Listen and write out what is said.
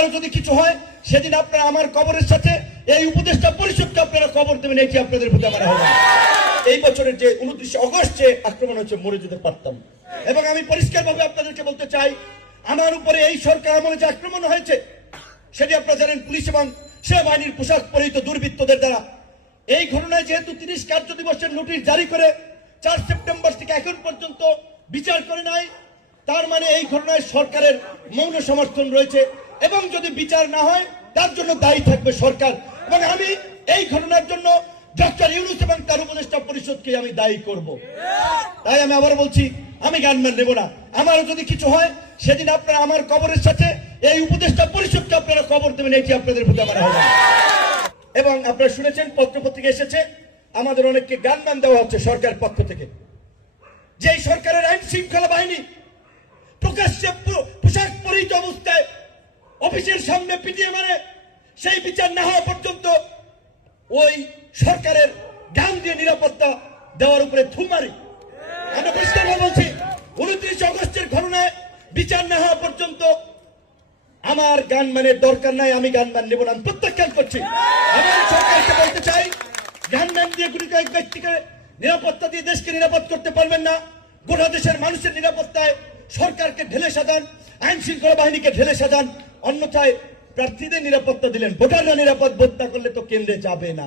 আমারও যদি কিছু হয় সেদিন আপনারা আমার কবরের সাথে এই উপদেষ্টা পরিষদকে আপনারা কবর দেবেন, এটি আপনাদের প্রতি আমার আহ্বান। এই বছরের যে 29 অগস্ট যে আক্রমণ হচ্ছে, মরে যেতে পারতাম। এবং আমি পরিষ্কারভাবে আপনাদেরকে বলতে চাই, আমার উপরে এই সরকার আমলে যে আক্রমণ হয়েছে সেটি আপনারা জানেন পুলিশ এবং সেনাবাহিনীর পোশাক পরিহিত দুর্বৃত্তদের দ্বারা। এই ঘটনায় যেহেতু 30 কার্য দিবসের নোটিশ জারি করে 4 সেপ্টেম্বর থেকে এখন পর্যন্ত বিচার করে নাই, তার মানে এই ঘটনায় সরকারের মৌন সমর্থন রয়েছে এবং যদি বিচার না হয় তার জন্য দায়ী থাকবে সরকার। এবং আমি এই ঘটনার জন্য ডক্টর ইউনূস এবং তার উপদেষ্টা পরিষদকে আমি দায়ী করব। তাই আমি আবার বলছি, আমি গানম্যান নেব না। আমারও যদি কিছু হয় সেদিন আপনারা আমার কবরের সাথে এই উপদেষ্টা পরিষদকে আপনারা কবর দেবেন, এটি আপনাদের প্রতি আমার আহ্বান। এবং আপনারা শুনেছেন পত্রপত্রিকা এসেছে, আমাদের অনেককে গানম্যান দেওয়া হচ্ছে সরকার পক্ষ থেকে। যে সরকারের আইন শৃঙ্খলা বাহিনী প্রকাশ্যে পোশাক পরিহিত অবস্থায় অফিসের সামনে পিটিয়ে মারে, সেই বিচার না হওয়া পর্যন্ত ওই সরকারের গান দিয়ে নিরাপত্তা দেওয়ার উপরে থুমারি। আমরা পরিষ্কারভাবে বলছি, 29 অগস্টের ঘটনায় বিচার না হওয়া পর্যন্ত আমার গানম্যানের দরকার নাই, আমি গানম্যান নেব না, প্রত্যাখ্যান করছি। আমি সরকারকে বলতে চাই, গানম্যান দিয়ে গুলি কয়েক ব্যক্তিকে নিরাপত্তা দিয়ে দেশকে নিরাপদ করতে পারবেন না। গোটা দেশের মানুষের নিরাপত্তায় সরকারকে ঢেলে সাজান, আইন শৃঙ্খলা বাহিনীকে ঢেলে সাজান, অন্যথায় প্রার্থীদের নিরাপত্তা দিলেন, ভোটাররা নিরাপদ বোধ না করলে তো কেন্দ্রে যাবে না।